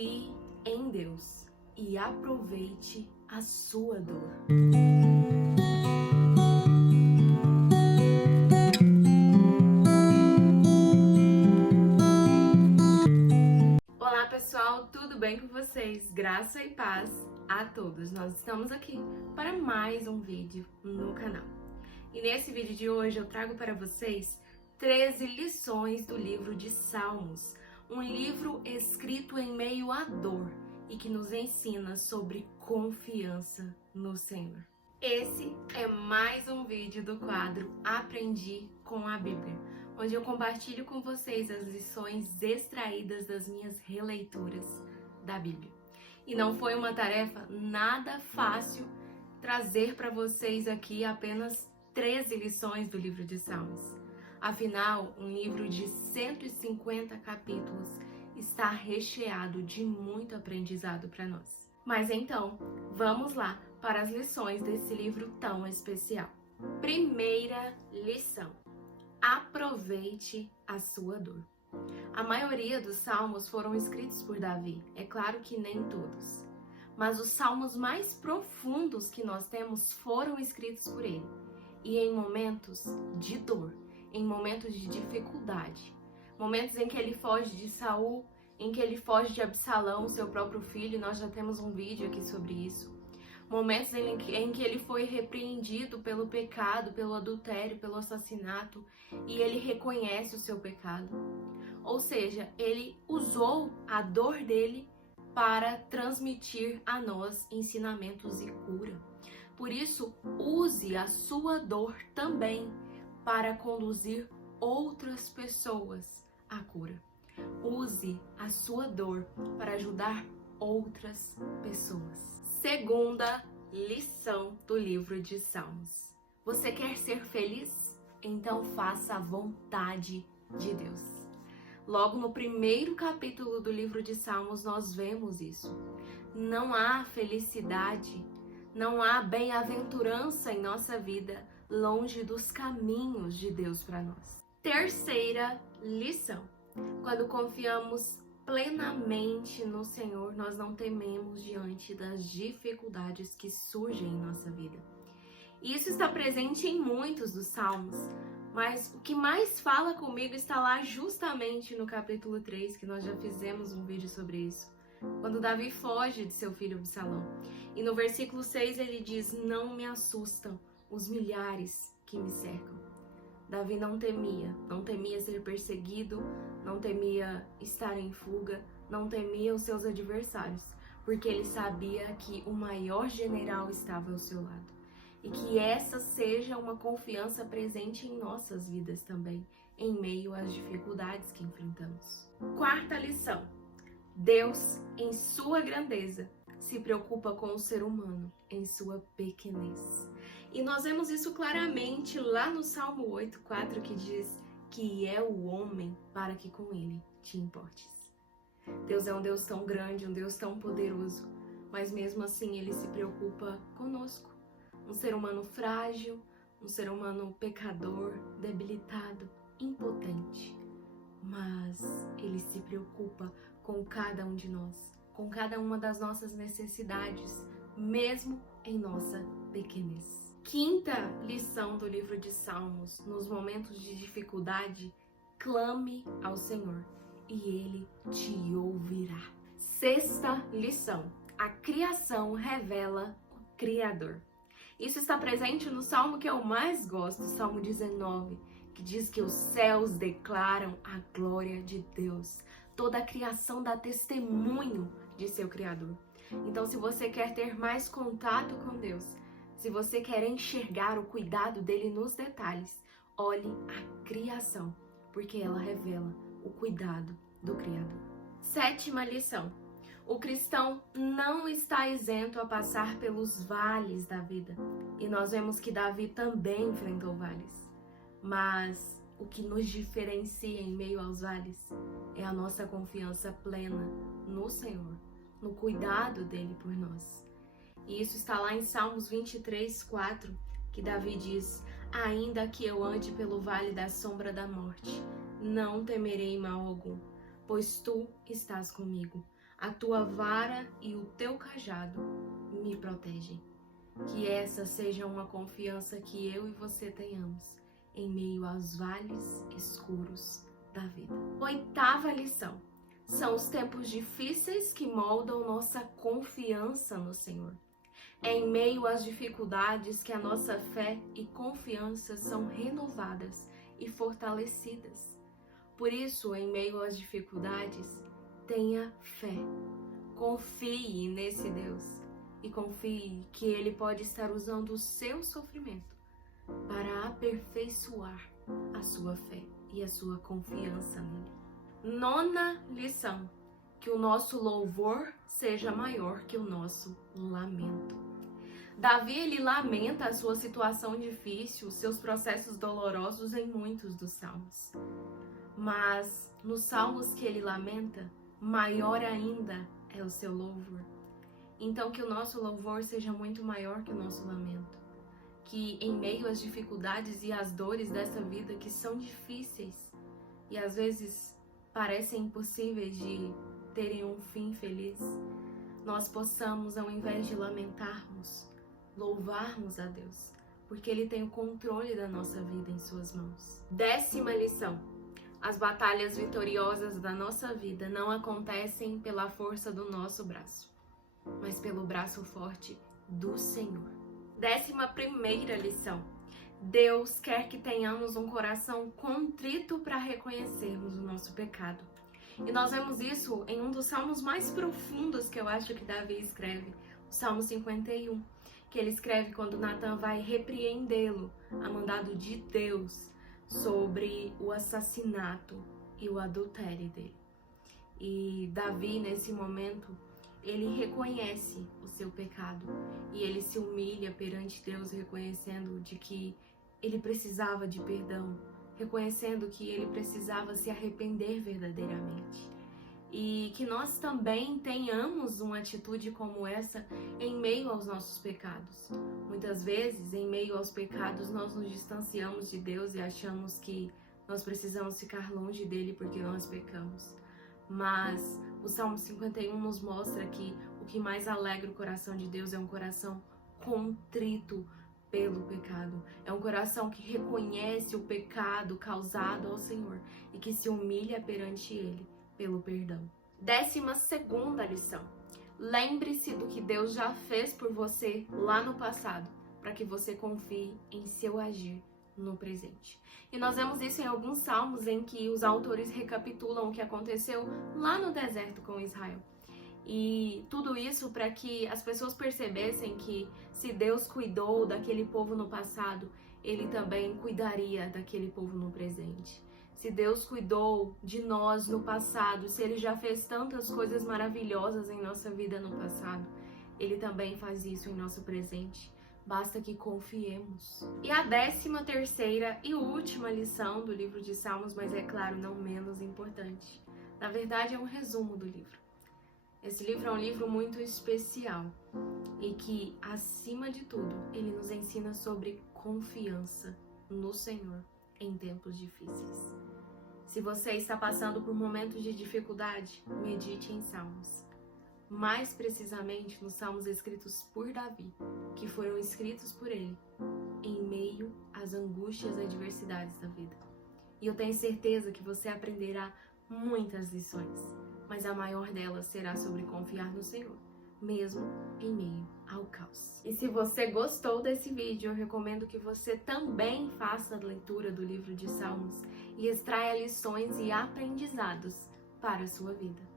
Confie em Deus e aproveite a sua dor. Olá pessoal, tudo bem com vocês? Graça e paz a todos. Nós estamos aqui para mais um vídeo no canal. E nesse vídeo de hoje eu trago para vocês 13 lições do livro de Salmos, um livro escrito em meio à dor e que nos ensina sobre confiança no Senhor. Esse é mais um vídeo do quadro Aprendi com a Bíblia, onde eu compartilho com vocês as lições extraídas das minhas releituras da Bíblia. E não foi uma tarefa nada fácil trazer para vocês aqui apenas 13 lições do livro de Salmos. Afinal, um livro de 150 capítulos está recheado de muito aprendizado para nós. Mas então, vamos lá para as lições desse livro tão especial. Primeira lição: aproveite a sua dor. A maioria dos salmos foram escritos por Davi, é claro que nem todos. Mas os salmos mais profundos que nós temos foram escritos por ele. E em momentos de dor, em momentos de dificuldade, momentos em que ele foge de Saul, em que ele foge de Absalão, seu próprio filho, nós já temos um vídeo aqui sobre isso. Momentos em que ele foi repreendido pelo pecado, pelo adultério, pelo assassinato, e ele reconhece o seu pecado. Ou seja, ele usou a dor dele para transmitir a nós ensinamentos e cura. Por isso, use a sua dor também para conduzir outras pessoas à cura. Use a sua dor para ajudar outras pessoas. Segunda lição do livro de Salmos. Você quer ser feliz? Então faça a vontade de Deus. Logo no primeiro capítulo do livro de Salmos nós vemos isso. Não há felicidade, não há bem-aventurança em nossa vida longe dos caminhos de Deus para nós. Terceira lição: quando confiamos plenamente no Senhor, nós não tememos diante das dificuldades que surgem em nossa vida. Isso está presente em muitos dos salmos, mas o que mais fala comigo está lá justamente no capítulo 3, que nós já fizemos um vídeo sobre isso, quando Davi foge de seu filho Absalão. E no versículo 6 ele diz: não me assustam os milhares que me cercam. Davi não temia ser perseguido, não temia estar em fuga, não temia os seus adversários, porque ele sabia que o maior general estava ao seu lado. E que essa seja uma confiança presente em nossas vidas também, em meio às dificuldades que enfrentamos. Quarta lição: Deus, em sua grandeza, se preocupa com o ser humano em sua pequenez. E nós vemos isso claramente lá no Salmo 8:4, que diz que é o homem para que com ele te importes. Deus é um Deus tão grande, um Deus tão poderoso, mas mesmo assim ele se preocupa conosco. Um ser humano frágil, um ser humano pecador, debilitado, impotente. Mas ele se preocupa com cada um de nós, com cada uma das nossas necessidades, mesmo em nossa pequenez. Quinta lição do livro de Salmos: nos momentos de dificuldade, clame ao Senhor e Ele te ouvirá. Sexta lição: a criação revela o Criador. Isso está presente no salmo que eu mais gosto, Salmo 19, que diz que os céus declaram a glória de Deus. Toda a criação dá testemunho de seu Criador. Então, se você quer ter mais contato com Deus, se você quer enxergar o cuidado dele nos detalhes, olhe a criação, porque ela revela o cuidado do Criador. Sétima lição: o cristão não está isento a passar pelos vales da vida. E nós vemos que Davi também enfrentou vales. Mas o que nos diferencia em meio aos vales é a nossa confiança plena no Senhor, no cuidado dele por nós. E isso está lá em Salmos 23:4, que Davi diz: ainda que eu ande pelo vale da sombra da morte, não temerei mal algum, pois tu estás comigo. A tua vara e o teu cajado me protegem. Que essa seja uma confiança que eu e você tenhamos em meio aos vales escuros da vida. 8ª lição. São os tempos difíceis que moldam nossa confiança no Senhor. É em meio às dificuldades que a nossa fé e confiança são renovadas e fortalecidas. Por isso, em meio às dificuldades, tenha fé. Confie nesse Deus e confie que Ele pode estar usando o seu sofrimento para aperfeiçoar a sua fé e a sua confiança nele. 9ª lição. Que o nosso louvor seja maior que o nosso lamento. Davi, ele lamenta a sua situação difícil, os seus processos dolorosos em muitos dos salmos. Mas nos salmos que ele lamenta, maior ainda é o seu louvor. Então que o nosso louvor seja muito maior que o nosso lamento. Que em meio às dificuldades e às dores dessa vida que são difíceis e às vezes parecem impossíveis de terem um fim feliz, nós possamos, ao invés de lamentarmos, louvarmos a Deus, porque Ele tem o controle da nossa vida em suas mãos. 10ª lição. As batalhas vitoriosas da nossa vida não acontecem pela força do nosso braço, mas pelo braço forte do Senhor. 11ª lição. Deus quer que tenhamos um coração contrito para reconhecermos o nosso pecado. E nós vemos isso em um dos salmos mais profundos que eu acho que Davi escreve, o Salmo 51, que ele escreve quando Natan vai repreendê-lo, a mandado de Deus, sobre o assassinato e o adultério dele. E Davi, nesse momento, ele reconhece o seu pecado e ele se humilha perante Deus, reconhecendo de que ele precisava de perdão, reconhecendo que ele precisava se arrepender verdadeiramente. E que nós também tenhamos uma atitude como essa em meio aos nossos pecados. Muitas vezes, em meio aos pecados, nós nos distanciamos de Deus e achamos que nós precisamos ficar longe dele porque nós pecamos. Mas o Salmo 51 nos mostra que o que mais alegra o coração de Deus é um coração contrito pelo pecado. É um coração que reconhece o pecado causado ao Senhor e que se humilha perante Ele pelo perdão. 12ª lição. Lembre-se do que Deus já fez por você lá no passado, para que você confie em seu agir no presente. E nós vemos isso em alguns salmos em que os autores recapitulam o que aconteceu lá no deserto com Israel. E tudo isso para que as pessoas percebessem que se Deus cuidou daquele povo no passado, Ele também cuidaria daquele povo no presente. Se Deus cuidou de nós no passado, se Ele já fez tantas coisas maravilhosas em nossa vida no passado, Ele também faz isso em nosso presente. Basta que confiemos. E a 13ª e última lição do livro de Salmos, mas é claro, não menos importante. Na verdade, é um resumo do livro. Esse livro é um livro muito especial e que, acima de tudo, ele nos ensina sobre confiança no Senhor em tempos difíceis. Se você está passando por momentos de dificuldade, medite em Salmos. Mais precisamente nos Salmos escritos por Davi, que foram escritos por ele em meio às angústias e adversidades da vida. E eu tenho certeza que você aprenderá muitas lições, mas a maior delas será sobre confiar no Senhor, mesmo em meio ao caos. E se você gostou desse vídeo, eu recomendo que você também faça a leitura do livro de Salmos e extraia lições e aprendizados para a sua vida.